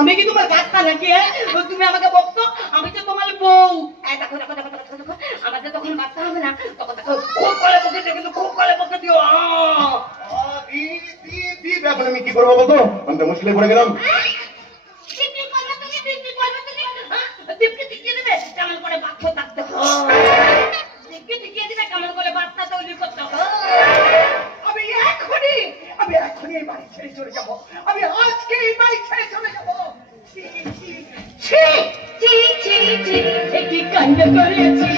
আমি কি তোমার কাকা নাকি? তুমি আমাকে বকতো, আমি তো তোমার বউ। দেখো দেখো দেখো দেখো দেখো, আমাদের তখন বাচ্চা হবে না, তখন দেখো খুব করে বকে দিও, কিন্তু খুব করে বকে দিও। এখন আমি কি করবো বলতো? আমি তো মুশকিলে পড়ে গেলাম। কেমন করে বাচ্চা থাকতে হয়, শিখিয়ে দিবে কেমন করে বাচ্চা তৈরি করতে হয়। আমি এখনই এই বাড়ি ছেড়ে চলে যাবো। আমি আজকে এই বাড়ি ছেড়ে চলে যাবো। কি কাণ্ড করেছি,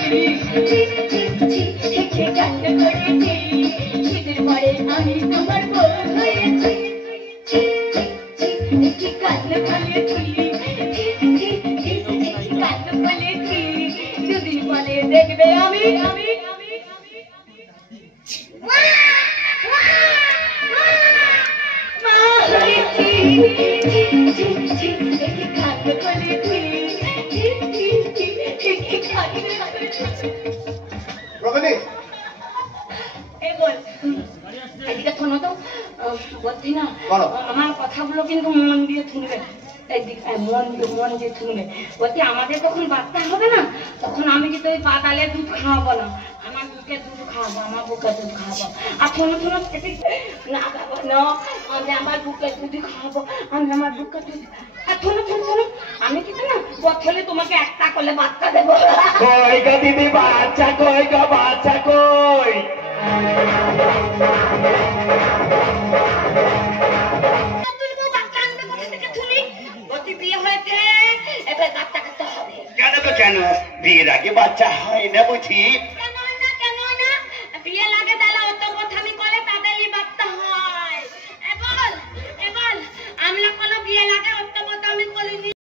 কি কাণ্ড করেছি, শীতের পরে আমি তোমার বউ হয়েছি। কি কাণ্ড ফেলেছি, কি কাণ্ড ফেলেছি, দুদিন পরে দেখবে আমি বলছি না, আমার কথাগুলো কিন্তু মন দিয়ে শুনবে, মন দিয়ে শুনবে। বলছি আমাদের তখন বাচ্চা হবে না, তখন আমি কিন্তু ওই পাতালে দুধ খাওয়াবো না, আমার বুকে দুধ খাওয়াবো, আমার বুকে দুধ খাওয়াবো। আর শোনো শোনো, না বাবা না, আমি আমার বুকে দুধ খাওয়াবো, আমি আমার বুকে দুধ। আর শোনো শোনো শোনো, আমি কিন্তু না বছরে তোমাকে একটা করলে বাচ্চা দেবো। কই গো দিদি বাচ্চা, কই গো বাচ্চা, কই? বিয়ে হয়েছে, এবার বাচ্চা কাচ্চা হবে। কেন বিয়ের আগে বাচ্চা হয় না বুঝি?